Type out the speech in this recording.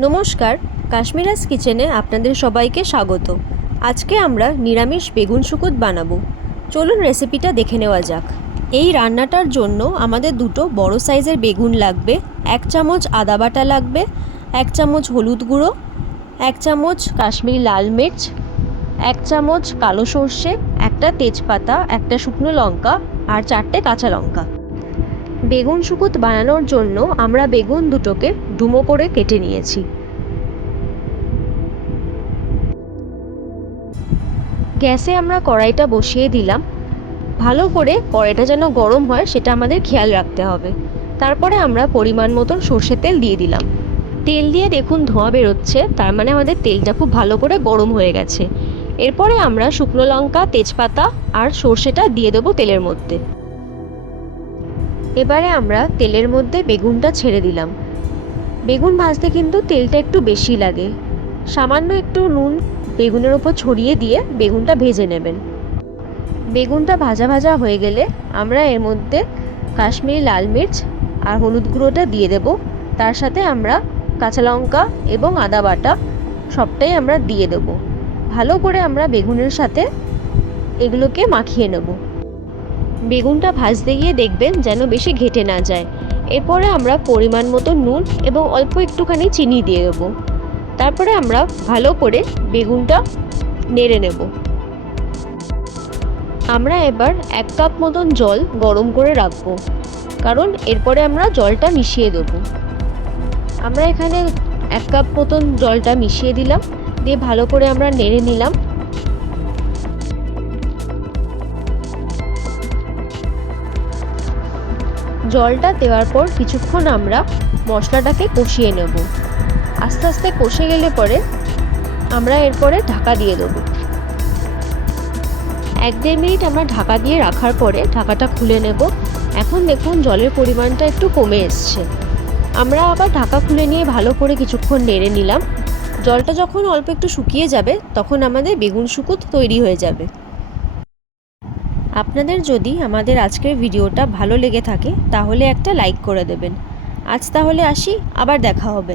নমস্কার, কাশ্মীরাজ কিচেনে আপনাদের সবাইকে স্বাগত। আজকে আমরা নিরামিষ বেগুন শুকুত বানাবো। চলুন রেসিপিটা দেখে নেওয়া যাক। এই রান্নাটার জন্য আমাদের দুটো বড় সাইজের বেগুন লাগবে, 1 চামচ আদা বাটা লাগবে, 1 চামচ হলুদ গুঁড়ো, 1 চামচ কাশ্মীরি লাল মির্চ, 1 চামচ কালো সর্ষে, একটা তেজপাতা, একটা শুকনো লঙ্কা আর 4টে কাঁচা লঙ্কা। বেগুন শুকুত বানানোর জন্য আমরা বেগুন দুটোকে ডুমো করে কেটে নিয়েছি। গ্যাসে আমরা কড়াইটা বসিয়ে দিলাম। ভালো করে কড়াইটা যেন গরম হয় সেটা আমাদের খেয়াল রাখতে হবে। তারপরে আমরা পরিমাণ মতন সর্ষের তেল দিয়ে দিলাম। তেল দিয়ে দেখুন ধোঁয়া বেরোচ্ছে, তার মানে আমাদের তেলটা খুব ভালো করে গরম হয়ে গেছে। এরপরে আমরা শুকনো লঙ্কা, তেজপাতা আর সর্ষেটা দিয়ে দেবো তেলের মধ্যে। এবারে আমরা তেলের মধ্যে বেগুনটা ছেড়ে দিলাম। বেগুন ভাজতে কিন্তু তেলটা একটু বেশি লাগে। সামান্য একটু নুন বেগুনের ওপর ছড়িয়ে দিয়ে বেগুনটা ভেজে নেবেন। বেগুনটা ভাজা ভাজা হয়ে গেলে আমরা এর মধ্যে কাশ্মীরি লাল মির্চ আর হলুদ গুঁড়োটা দিয়ে দেব। তার সাথে আমরা কাঁচা লঙ্কা এবং আদা বাটা সবটাই আমরা দিয়ে দেব। ভালো করে আমরা বেগুনের সাথে এগুলোকে মাখিয়ে নেব। বেগুনটা ভাজতে গিয়ে দেখবেন যেন বেশি ঘেটে না যায়। এরপরে আমরা পরিমাণ মতো নুন এবং অল্প একটুখানি চিনি দিয়ে দেবো। তারপরে আমরা ভালো করে বেগুনটা নেড়ে নেব। আমরা এবার 1 কাপ মতন জল গরম করে রাখবো, কারণ এরপরে আমরা জলটা মিশিয়ে দেবো। আমরা এখানে 1 কাপ মতন জলটা মিশিয়ে দিলাম, দিয়ে ভালো করে আমরা নেড়ে নিলাম। জলটা দেওয়ার পর কিছুক্ষণ আমরা মশলাটাকে কষিয়ে নেব। আস্তে আস্তে কষে গেলে পরে আমরা এরপরে ঢাকা দিয়ে দেবো। 1-1.5 মিনিট আমরা ঢাকা দিয়ে রাখার পরে ঢাকাটা খুলে নেব। এখন দেখুন জলের পরিমাণটা একটু কমে এসছে। আমরা আবার ঢাকা খুলে নিয়ে ভালো করে কিছুক্ষণ নেড়ে নিলাম। জলটা যখন অল্প একটু শুকিয়ে যাবে তখন আমাদের বেগুন শুকুত তৈরি হয়ে যাবে। আপনাদের যদি আমাদের আজকের ভিডিওটা ভালো লেগে থাকে তাহলে একটা লাইক করে দেবেন। আজ তাহলে আসি, আবার দেখা হবে।